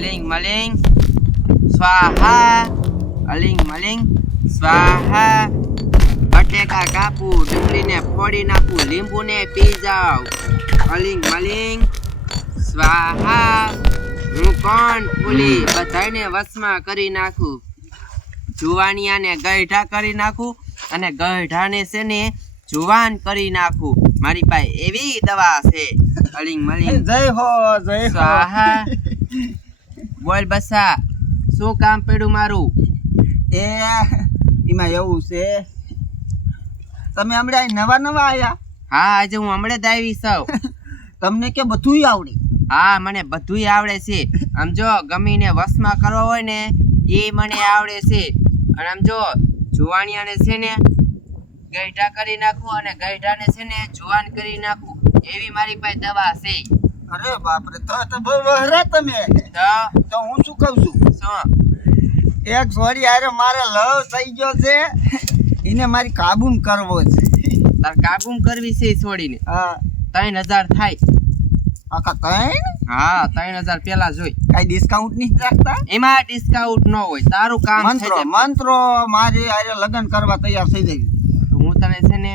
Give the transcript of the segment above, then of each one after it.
અલિંગ મલિંગ સ્વાહા, અલિંગ મલિંગ સ્વાહા. બટેકા કાપું, ડુંગળીને ફોડી નાખું, લીંબુને પી જાવ. અલિંગ મલિંગ સ્વાહા. હું કોણ ફૂલી બધાને વશમાં કરી નાખું. જુવાનિયાને ગઈઢા કરી નાખું અને ગઈઢાને છે ને જુવાન કરી નાખું. મારી પાસે એવી દવા છે. અલિંગ મલિંગ જય હો સ્વાહા. બોલ બસા, શું કામ પડ્યું મારું? એમાં એવું છે, તમે હમણાં નવા આયા? હા, આજે હું હમણાં જ આવી છું. તમને કે બધુંય આવડે? હા, મને બધુંય આવડે છે. આમ જો ગમીને વશમાં કરવો હોય ને એ મને આવડે છે. અને આમ જો જુવાનિયાને છે ને ગઈઢા કરી નાખું અને ગઈઢાને છે ને જુવાન કરી નાખું, એવી મારી પાસે દવા છે. અરે બાપરે, તો બહુ વહરા તમે. તો હું શું કહું છું, શું? એક છોડી હારે મારે લવ થઈ ગયો છે, એને મારી કાબૂમ કરવો છે. તાર કાબૂમ કરવી છે છોડીને? હા. 3000 થાય. આખા 3? હા, 3000 પેલા જોઈ. કઈ ડિસ્કાઉન્ટ નહીં રાખતા? એમાં ડિસ્કાઉન્ટ ન હોય, તારું કામ છે. મંત્રો મારી હારે લગ્ન કરવા તૈયાર થઈ જાય. હું તને છે ને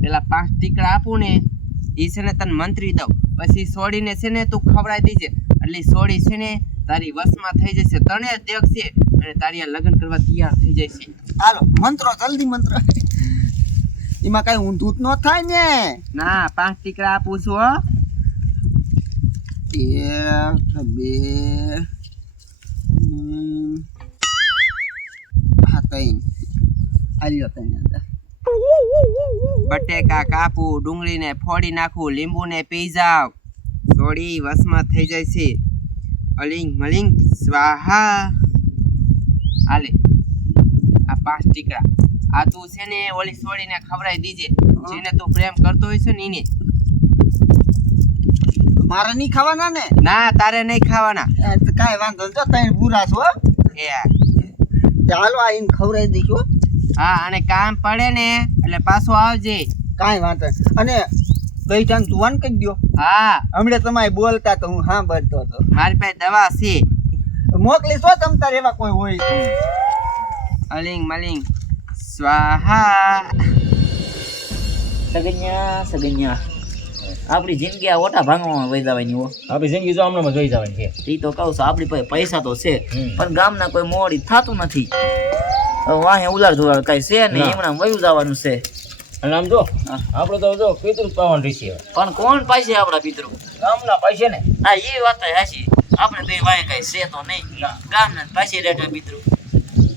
પેલા 5 ટીકડા આપું ને, એ છે ને તને મંત્રી દઉં, પછી છોડીને છે ને તું ખવડાવી દેજે, એટલે છોડી છે ને તારી વશમાં થઈ જશે, તને દેખશે અને તારી આ લગ્ન કરવા તૈયાર થઈ જશે. હાલો મંત્રો, જલ્દી મંત્ર. એમાં કઈ ઊંધું ન થાય ને? ના, 5 ટીકડા આપું છું. હો, 1 2 હા 3 આલ્યો 3000. બટેકા કાપું, ડુંગળીને ફોડી નાખું, લીંબુને પી જાવ, છોડી વશમાં થઈ જાય છે. અલિંગ મલિંગ સ્વાહા. હાલે આ 5 ટીકડા, આ તું છે ને ઓલી છોડીને ખવડાવી દીજે, જેને તું પ્રેમ કરતો હોય છે ને એને. મારે નહીં ખાવાના ને? ના, તારે નહીં ખાવાના. કાંઈ વાંધો નહીં, તો તઈ પૂરા છો. એ ચાલો આ એને ખવડાવી દઈશું. હા, અને કામ પડે ને એટલે પાછો આવજે. કાંઈ વાંધો નહીં. અને ગઈઢાને જુવાન કરી દો. હા, હમણાં તમારે બોલતા તો હું સાંભળતો હતો. મારી પાસે દવા છે. મોકલીશો તમ તારે એવા કોઈ હોય? અલિંગ મલિંગ સ્વાહા. સગન્યા આપણી જિંદગી આ ઓટા ભાંગવામાં વહી જવાની હો. આપણી જિંદગી જો હમણાં વહી જવાની છે. એ તો કહું છું, આપણી પાસે પૈસા તો છે, પણ ગામના કોઈ મોડી થતું નથી. વાહે ઉલાર ધોવાળ કઈ છે નહીં, એમણા વયું જવાનું છે. અને આમ જો આપણે તો જો પિતૃ પાવન રીશે, પણ કોણ પાશે આપણા પિતૃ? ગામના પૈસે ને. હા, એ વાત હાચી. આપણે બે વાહે કઈ છે તો નહીં, ગામના પાસે રહેતા પિતૃ.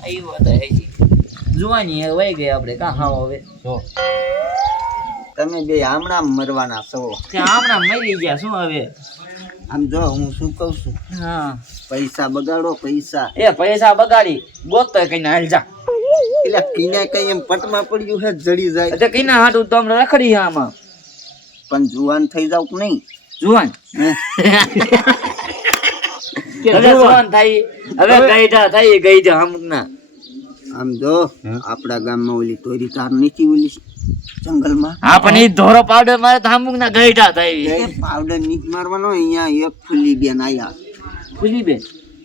એ વાત હાચી. જુવાની હવે વહી ગઈ આપણે, કાં હાવ હવે જો તમે બે હમણાં મરવાના છો. ત્યાં હમણાં મરી ગયા શું હવે? આમ જો હું શું કહું છું, હા, પૈસા બગાડો પૈસા. એ પૈસા બગાડી ગોતતો કઈ હાલ જા. એટલે કીને કઈ એમ પટમાં પડ્યું છે, જડી જાય. એટલે કઈના હાટું તો અમને રખડી આમાં. પણ જુવાન થઈ જાવ કે નહીં? જુવાન હવે જુવાન થાય, હવે ગઈઢા થાય, ગઈઢા અમુકના. આમ જો આપણા ગામમાં ઓલી તોરી તાર નથી, ઓલી જંગલમાં. હા, પણ એ ધોરો પાવડર મારે તો અમુકના ગઈઢા થાય. પાવડર નીચ મારવાનો. અહીંયા એક ફૂલી બેન આયા. ફૂલી બેન?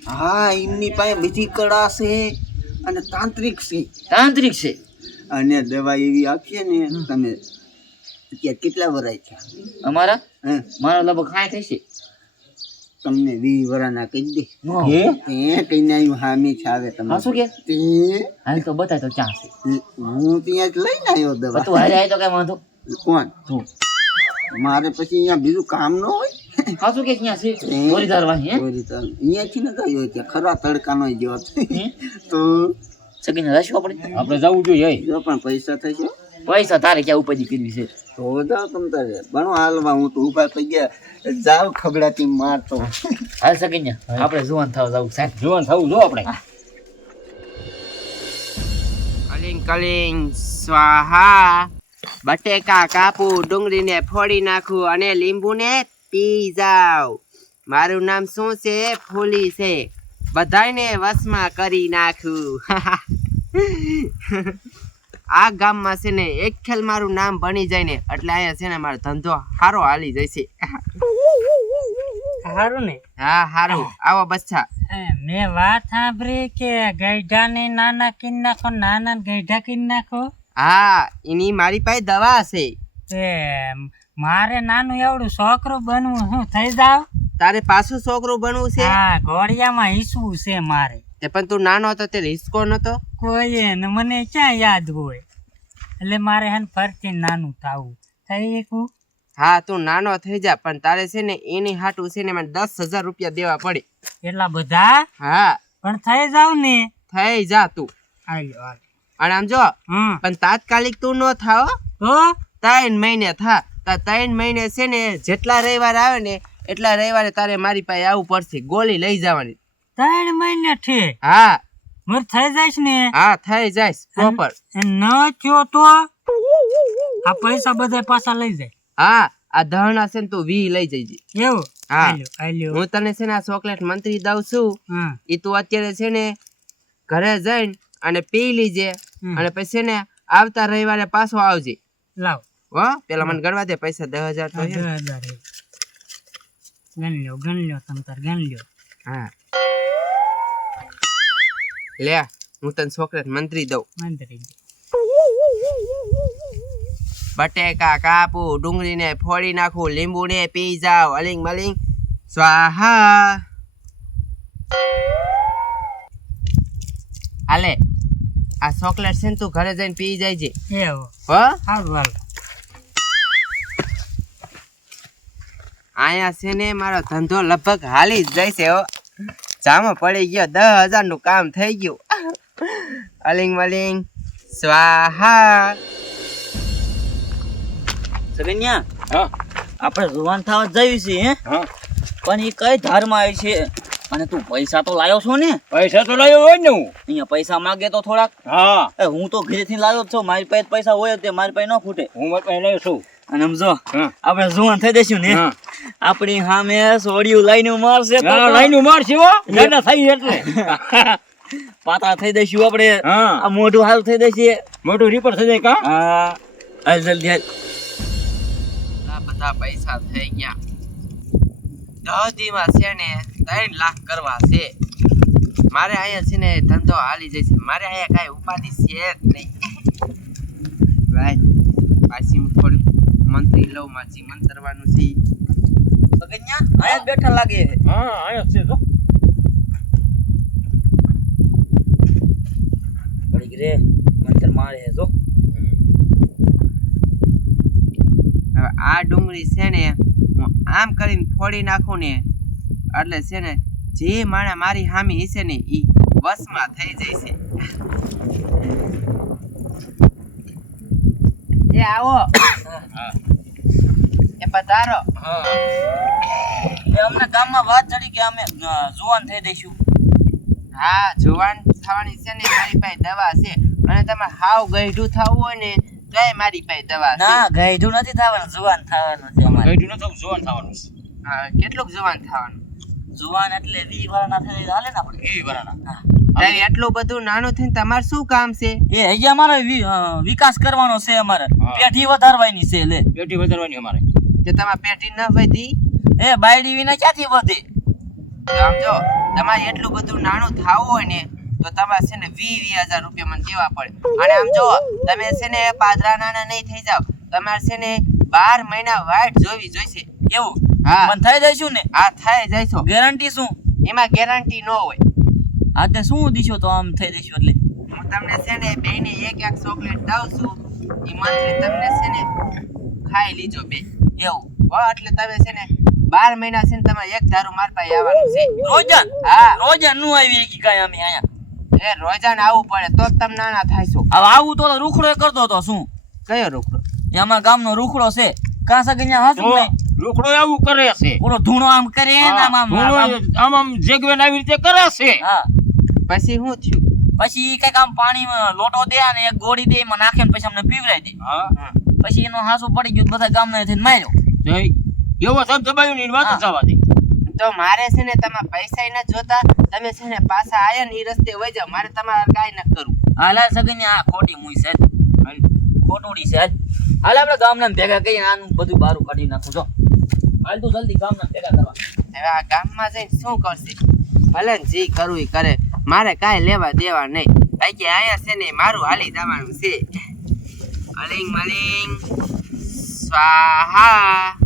હા, એમની પાસે બધી કળા છે અને તાંત્રિક છે. તાંત્રિક છે અને દવા એવી આપીએ ને, તમે અત્યારે કેટલા વરાય છે અમારા? હે, મારા લગભગ ખાય થશે. તમને 20 વરાના કહી દે. હે? તે કઈને આવ્યું હામી છે આવે તમે. હા, શું કે? તે હાલ તો બતાય તો ક્યાં છે? હું ત્યાં જ લઈને આવ્યો દવા. તું હારે તો કઈ વાંધો? કોણ? તું. મારે પછી અહીંયા બીજું કામ ન હોય. હા, શું કે ક્યાં છે? ધોરીધાર વાહી હે? અહીંયાથી ન ગયો ત્યાં ખરા તડકાનો ગયો તો સગીને રાશો આપણે જવું જોઈએ. જો પણ પૈસા થશે. પૈસા તારે ક્યાં ઉપાધિ કરવી છે? તો જાઓ તમ તારે બનો હાલવા. હું તો ઉભા થઈ ગયા જાવ ખબડાથી મારતો. હાલ સગીને આપણે જુવાન થાવ જવું સાહેબ. જુવાન થવું જો આપણે. અલિંગ કલિંગ સ્વાહા. બટેકા કાપું, ડુંગળીને ફોડી નાખું અને લીંબુને પી જાવ. મારું નામ શું છે? ફૂલી છે. બધાને વશમાં કરી નાખું. આ ગામમાં છે ને એક ખેલ મારું નામ બની જાય ને એટલે અહીંયા છે ને મારો ધંધો સારો હાલી જશે. હારું ને હા હારું આવો બચ્ચા. મેં વાત સાંભળી કે ગઈઢાને નાના કીન નાખો, નાના ગઈઢા કીન નાખો. હા એની મારી પાસે દવા છે. તે મારે નાનું એવડું છોકરું બનવું હું થઈ જાવ. તારે પાછું છોકરું બનવું છે? હા ઘોડિયામાં હીસવું છે મારે. તે પણ તું નાનો હતો તે હિસકો નતો? કોઈ ને મને ક્યાં યાદ હોય, એટલે મારે હે ને ફરતી નાનું થવું થઈ એકું. હા તું નાનો થઈ જા, પણ તારે છે ને એની હાટું છે ને મને 10,000 રૂપિયા દેવા પડે. એટલા બધા? હા પણ થઈ જાવ ને. થઈ જા તું. હાલ્યો હાલ. અને આમ જો પણ તાત્કાલિક તું ન થાવ, તો 3 મહિને થા. 3 મહિને છે ને જેટલા રવિવાર આવે ને એટલા રવિવારે તારે મારી પાસે આવવું પડશે, ગોળી લઈ જવાની. 3 મહિને છે? હા મર થઈ જાય ને? હા થઈ જાય પ્રોપર. ન થયો તો આ પૈસા બધા પાછા લઈ જાય. હા આ ધણા છે ને તું 20 લઈ જઈજે. એવું? હા હાલ્યો. હું તને છે ને આ ચોકલેટ મંત્રી દઉં છું, હા એ તું અત્યારે છે ને ઘરે જઈને અને પી લીજે, અને પછી ને આવતા રવિવારે પાછો આવજે. લાવ. હો પેલા મને ગણવા દે પૈસા 10,000 તો છે. ગણ લ્યો તમ તાર ગણ લ્યો. હા લે હું તને ચોકલેટ મંત્રી દઉં. મંત્રી બટેકા કાપું, ડુંગળીને ફોડી નાખું, લીંબુને પી જાવ, અલિંગ મલિંગ સ્વાહા. હાલે આ ચોકલેટ છે ને તું ઘરે જઈને પી જાય છે. એવું? હો સારું હાલ. આયા છે ને મારો ધંધો લગભગ હાલી જ જાય છે. હો જામો પડી ગયો, 10,000 નું કામ થઈ ગયું. અલિંગ મલિંગ સ્વાહા. સગન્યા હા આપણે જુવાન થવા જઈએ છીએ હે, હા પણ એ કઈ ધારમાં આવી છે? અને તું પૈસા તો લાવ્યો છો ને? પૈસા તો લાવ્યો હોય ને હું. અહીંયા પૈસા માંગે તો થોડાક. હા હું તો ઘરેથી લાવ્યો જ છું, મારી પાસે પૈસા હોય જ તે મારી પાસે ન ખૂટે. હું મારી પાસે લાવ્યો છું. અને સમજો હા આપણે જુવાન થઈ દઈશું ને, હા આપણી સામે સોડિયું લઈને મારશે તો હા, લાઈનું મારશે હો. નાના થઈ એટલે પાતળા થઈ દઈશું આપણે. હા આ મોઢું હાલ થઈ જશે. મોટું રીપર થઈ જાય કા. હા હાલ જલ્દી હાલ. આ બધા પૈસા થઈ ગયા. 10 દીમાં છે ને 3 લાખ કરવા છે મારે. અહીંયા છે ને ધંધો હાલી જાય છે મારે. અહીંયા કાંઈ ઉપાધિ છે જ નહીં. ભાઈ પાછી હું થોડીક મંત્રી લઉં, માછી મંતરવાનું છે. સગન્યા આયા જ બેઠા લાગે છે. હા આયા છે તો. ઘડીક રે મંતર મારે છે જો. હવે આ ડુંગળી છે ને હું આમ કરીને ફોડી નાખું ને એટલે છે ને જે માણા મારી હામી હશે ને એ વશમાં થઈ જાય છે. એ આવો એ પધારો. એ અમને ગામમાં વાત ચડી કે અમે જુવાન થઈ દઈશું. હા જુવાન થવાની છે ને મારી પાસે દવા છે, અને તમે હાવ ગઈઢું થવું હોય ને તોય મારી પાસે દવા છે. ના ગઈઢું નથી થવાનું, જુવાન થવાનું છે અમારે. ગઈઢું ન થવું, જુવાન થવાનું. હા, કેટલુંક જુવાન થવાનું? જુવાન એટલે 20 વર્ષના થઈ હાલે ને આપણે. 20 વર્ષના. હા. તારે એટલું બધું નાનું થઈને તમારે શું કામ છે? એ હજી અમારે વિકાસ કરવાનો છે અમારે. હા. પેઢી વધારવાની છે લે. પેટી વધારવાની અમારે. કે તમારે પેટી ન વધી એ બાયડી વિના ક્યાંથી વધે? તો આમ જો તમારે એટલું બધું નાનું થાવું હોય ને તો તમારે છે ને 20,000 રૂપિયા મને દેવા પડે. અને આમ જો તમે છે ને પાદરા નાના નહીં થઈ જાવ, તમારે છે ને 12 મહિના વાઇટ જોવી જોઈશે. એવું? હા. પણ થઈ જઈશું ને? આ થાય જઈશો. ગેરંટી શું? એમાં ગેરંટી ન હોય. હા તે શું દીશો તો આમ થઈ જઈશું એટલે? હું તમને છે ને બેયને એક ચોકલેટ દઉં છું, એ મંથલી તમને છે ને ખાઈ લીજો બે. એવું? હો એટલે તમે છે ને 12 મહિના છે ને તમારે એક ધારું માર પાસે આવવાનું છે. રોજાન? હા. રોજાન નું આવી કે કાંઈ અમે અહીંયા? એ રોજાન આવવું પડે તો જ તમે નાના થાયશો. હવે આવું તો રૂખડો કરતો તો શું? કયો રોકડો? એ અમારા ગામનો રૂખડો છે. કાં સગન્યા હાસું તો નહીં? રોકડો એવું કરે છે. ઓલો ધૂણો આમ કરે ને આમ આમ ધૂળો આમ આમ જેગવેન આવી રીતે કરે છે. હા. પછી શું થયું? પછી ઈ કઈક આમ પાણીમાં લોટો દે અને એક ગોળી દે એમાં નાખે ને પછી અમને પીવરાઈ દે. હા પછી એનો હાસુ પડી ગયો બધા ગામના થઈને માર્યો. જય એવો સબ દબાયું ની વાત હા. જવા દે. તો મારે છે ને તમારા પૈસા ન જોતા, તમે છે ને પાછા આયા ને એ રસ્તે વઈ જાવ. મારે તમારે કાંઈ ન કરવું. હાલ સગન્યા આ ખોટી મુઈ છે. ખોટુડી છે હાલ. હાલ આપણે ગામના ભેગા કહીને આનું બધું બારું કાઢી નાખું જો. હાલ તું જલ્દી ગામના ભેગા કરવા. હવે આ ગામમાં જઈને શું કરશે? ભલે ને જી કરવું ઈ કરે, મારે કાંઈ લેવા દેવા નહીં. બાકી અહીંયા છે ને મારું હાલી જવાનું છે. અલિંગ મલિંગ સ્વાહા.